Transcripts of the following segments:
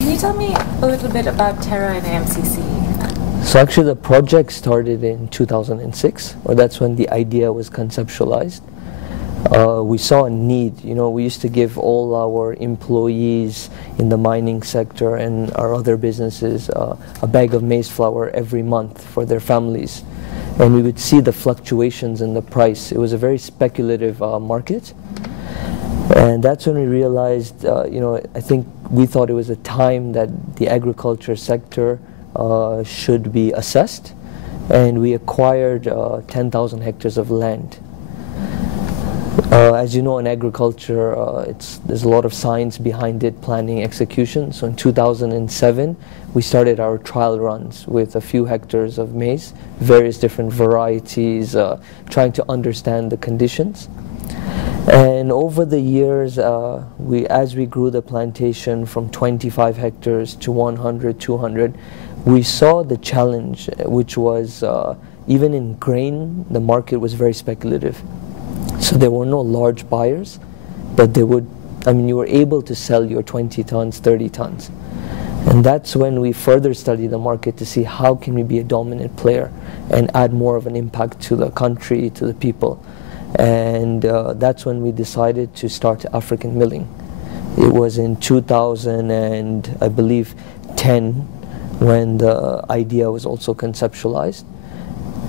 Can you tell me a little bit about Terra and AMCC? So actually the project started in 2006, or that's when the idea was conceptualized. We saw a need. We used to give all our employees in the mining sector and our other businesses a bag of maize flour every month for their families. And we would see the fluctuations in the price. It was a very speculative market. And that's when we realized, I think we thought it was a time that the agriculture sector should be assessed. And we acquired 10,000 hectares of land. As you know, in agriculture, there's a lot of science behind it, planning, execution. So in 2007, we started our trial runs with a few hectares of maize, various different varieties, trying to understand the conditions. And over the years, as we grew the plantation from 25 hectares to 100, 200, we saw the challenge, which was even in grain, the market was very speculative. So there were no large buyers, but you were able to sell your 20 tons, 30 tons. And that's when we further studied the market to see how can we be a dominant player and add more of an impact to the country, to the people. And that's when we decided to start African milling. It was in 2000 and I believe 10 when the idea was also conceptualized.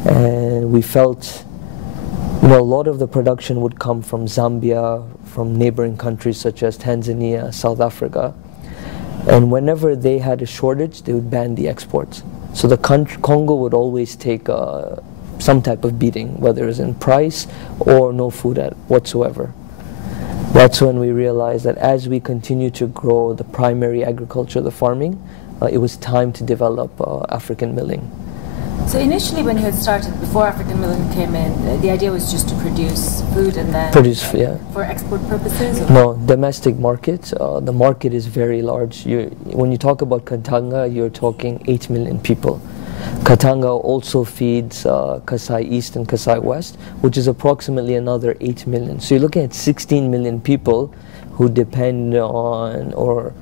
And we felt a lot of the production would come from Zambia, from neighboring countries such as Tanzania, South Africa. And whenever they had a shortage, they would ban the exports. So the Congo would always take some type of beating, whether it was in price or no food whatsoever. That's when we realized that as we continue to grow the primary agriculture, the farming, it was time to develop African milling. So initially when you had started, before African milling came in, the idea was just to produce food and then... For export purposes? Or? No, domestic market. The market is very large. When you talk about Katanga, you're talking 8 million people. Katanga also feeds Kasai East and Kasai West, which is approximately another 8 million. So you're looking at 16 million people who depend on, or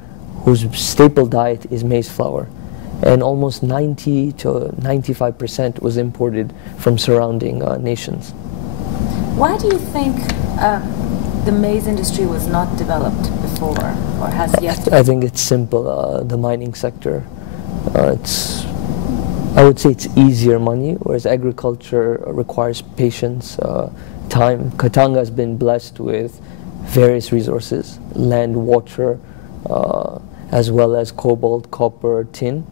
whose staple diet is maize flour. And almost 90 to 95% was imported from surrounding nations. Why do you think the maize industry was not developed before, or has yet? I think it's simple. The mining sector, I would say it's easier money, whereas agriculture requires patience, time. Katanga has been blessed with various resources, land, water, as well as cobalt, copper, tin.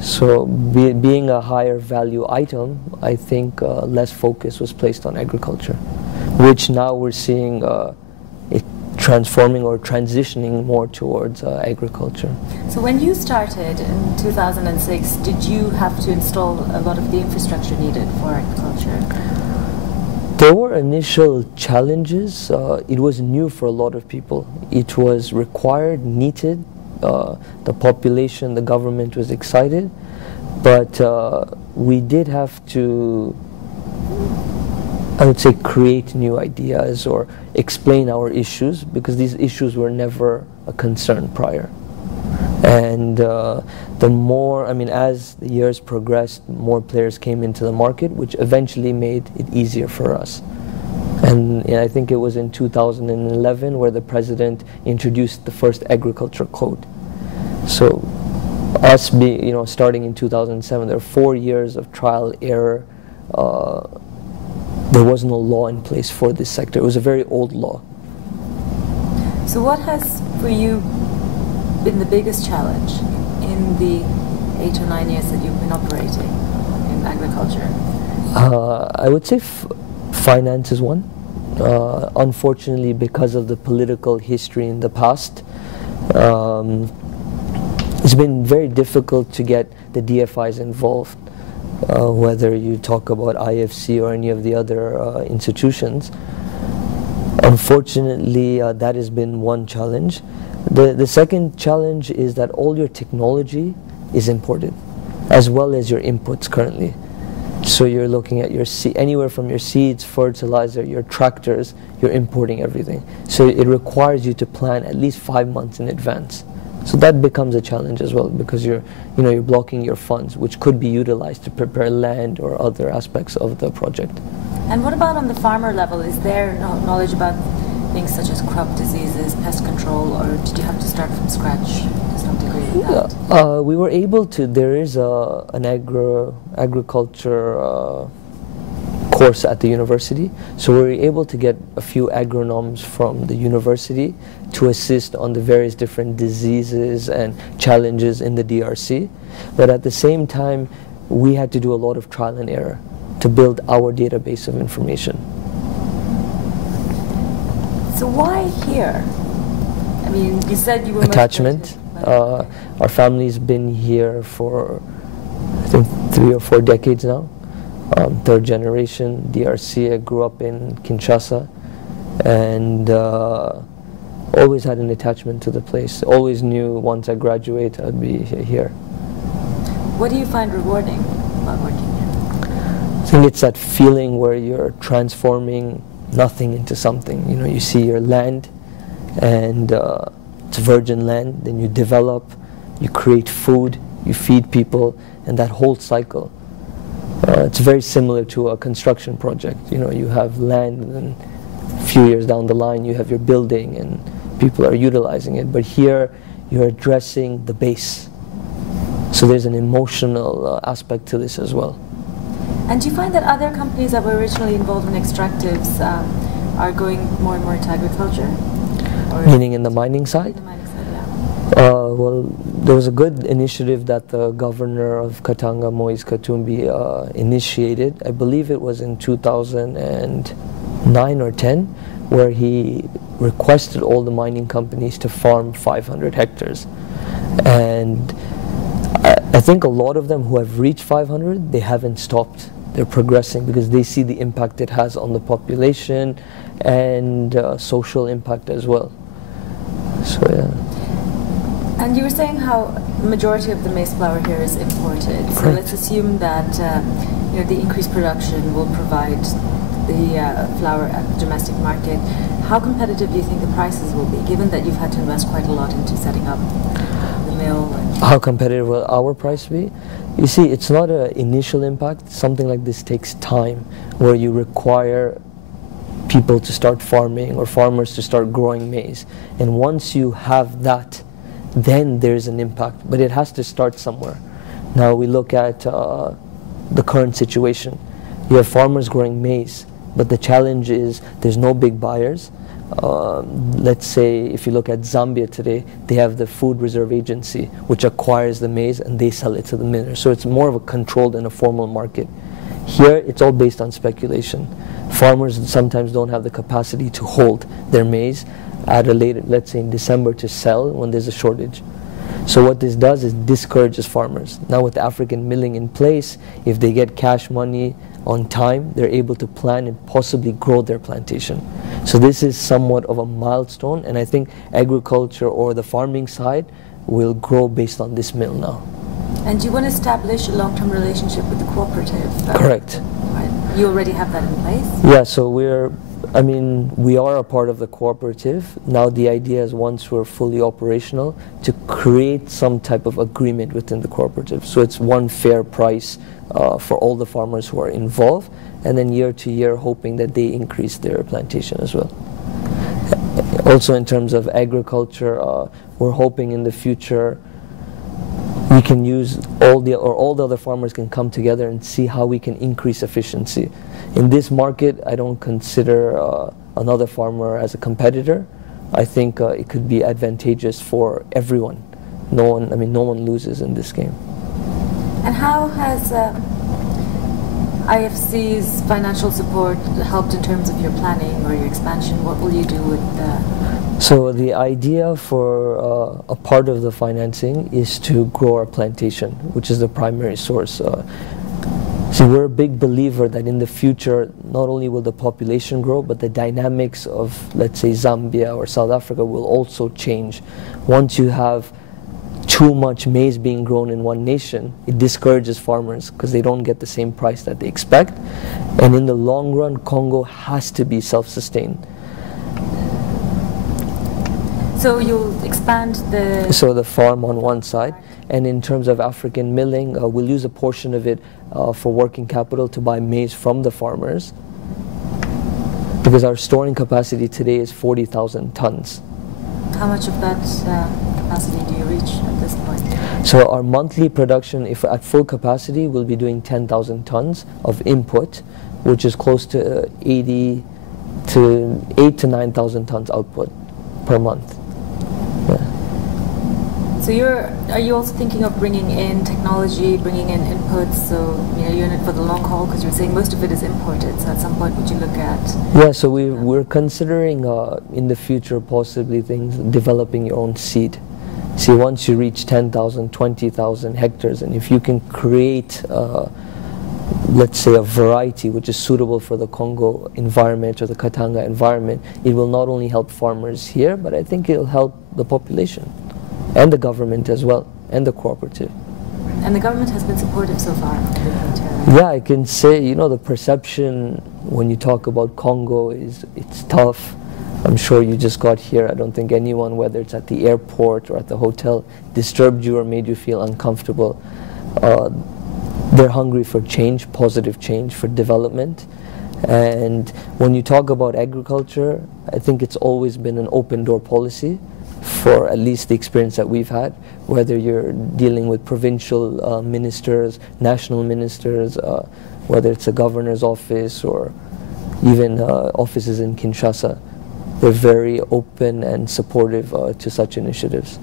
So being a higher value item, I think less focus was placed on agriculture, which now we're seeing it transforming or transitioning more towards agriculture. So when you started in 2006, did you have to install a lot of the infrastructure needed for agriculture? There were initial challenges. It was new for a lot of people. It was required, needed. The population, the government was excited, but we did have to, I would say, create new ideas or explain our issues, because these issues were never a concern prior. And the more, as the years progressed, more players came into the market, which eventually made it easier for us. And I think it was in 2011 where the president introduced the first agriculture code. So us starting in 2007, there were 4 years of trial error. There was no law in place for this sector. It was a very old law. So what has, for you, been the biggest challenge in the 8 or 9 years that you've been operating in agriculture? I would say finance is one. Unfortunately, because of the political history in the past, it's been very difficult to get the DFIs involved, whether you talk about IFC or any of the other institutions. Unfortunately, that has been one challenge. The second challenge is that all your technology is imported, as well as your inputs currently. So you're looking at your anywhere from your seeds, fertilizer, your tractors, you're importing everything. So it requires you to plan at least 5 months in advance So that becomes a challenge as well, because you're blocking your funds, which could be utilized to prepare land or other aspects of the project. And what about on the farmer level? Is there knowledge about things such as crop diseases, pest control, or did you have to start from scratch to some degree with that? We were able to. There is an agriculture course at the university, so we were able to get a few agronomes from the university to assist on the various different diseases and challenges in the DRC. But at the same time, we had to do a lot of trial and error to build our database of information. So why here? I mean, you said you were attachment. Our family's been here for, I think, 3 or 4 decades now. Third generation DRC. I grew up in Kinshasa, and always had an attachment to the place. Always knew once I graduate I'd be here. What do you find rewarding about working here? I think it's that feeling where you're transforming nothing into something. You see your land, and it's virgin land, then you develop, you create food, you feed people, and that whole cycle. It's very similar to a construction project. You have land, and a few years down the line you have your building and people are utilizing it. But here you're addressing the base. So there's an emotional aspect to this as well. And do you find that other companies that were originally involved in extractives are going more and more into agriculture? Meaning in the mining side? In the mining side, yeah. Well, there was a good initiative that the governor of Katanga, Moise Katumbi, initiated. I believe it was in 2009 or 10, where he requested all the mining companies to farm 500 hectares. And I think a lot of them who have reached 500, they haven't stopped. They're progressing because they see the impact it has on the population and social impact as well. So yeah. And you were saying how the majority of the maize flour here is imported. So Correct. let's assume that the increased production will provide the flour at the domestic market. How competitive do you think the prices will be, given that you've had to invest quite a lot into setting up the mill? How competitive will our price be? You see, it's not an initial impact. Something like this takes time, where you require people to start farming or farmers to start growing maize. And once you have that, then there's an impact. But it has to start somewhere. Now we look at the current situation. You have farmers growing maize, but the challenge is there's no big buyers. Let's say if you look at Zambia today, they have the Food Reserve Agency, which acquires the maize and they sell it to the millers. So it's more of a controlled and a formal market. Here, it's all based on speculation. Farmers sometimes don't have the capacity to hold their maize at a later, let's say in December, to sell when there's a shortage. So what this does is discourages farmers. Now with African milling in place, if they get cash money on time, they're able to plan and possibly grow their plantation. So this is somewhat of a milestone, and I think agriculture or the farming side will grow based on this mill now. And do you want to establish a long-term relationship with the cooperative? Correct. Right. You already have that in place? Yeah, so we are a part of the cooperative. Now the idea is, once we're fully operational, to create some type of agreement within the cooperative. So it's one fair price for all the farmers who are involved, and then year to year hoping that they increase their plantation as well. Also in terms of agriculture, we're hoping in the future we can use all the other farmers can come together and see how we can increase efficiency. In this market, I don't consider another farmer as a competitor. I think it could be advantageous for everyone. No one loses in this game. And how has IFC's financial support helped in terms of your planning or your expansion? What will you do with So the idea for a part of the financing is to grow our plantation, which is the primary source. See, we're a big believer that in the future, not only will the population grow, but the dynamics of, let's say, Zambia or South Africa will also change. Once you have too much maize being grown in one nation, it discourages farmers because they don't get the same price that they expect. And in the long run, Congo has to be self-sustained. So you'll expand the... So the farm on one side, and in terms of African milling, we'll use a portion of it for working capital to buy maize from the farmers, because our storing capacity today is 40,000 tons. How much of that capacity do you reach at this point? So our monthly production, if at full capacity, we'll be doing 10,000 tons of input, which is close to 8 to 9,000 tons output per month. Yeah. So are you also thinking of bringing in technology, bringing in inputs? So you're in it for the long haul, because you're saying most of it is imported. So at some point, would you look at? Yeah. So we're considering in the future possibly developing your own seed. See, once you reach 10,000, 20,000 hectares, and if you can create, let's say, a variety which is suitable for the Congo environment or the Katanga environment, it will not only help farmers here, but I think it'll help the population. And the government as well, and the cooperative. And the government has been supportive so far? Yeah, I can say, the perception when you talk about Congo it's tough. I'm sure you just got here. I don't think anyone, whether it's at the airport or at the hotel, disturbed you or made you feel uncomfortable. They're hungry for change, positive change, for development. And when you talk about agriculture, I think it's always been an open door policy, for at least the experience that we've had, whether you're dealing with provincial ministers, national ministers, whether it's a governor's office or even offices in Kinshasa. They're very open and supportive to such initiatives.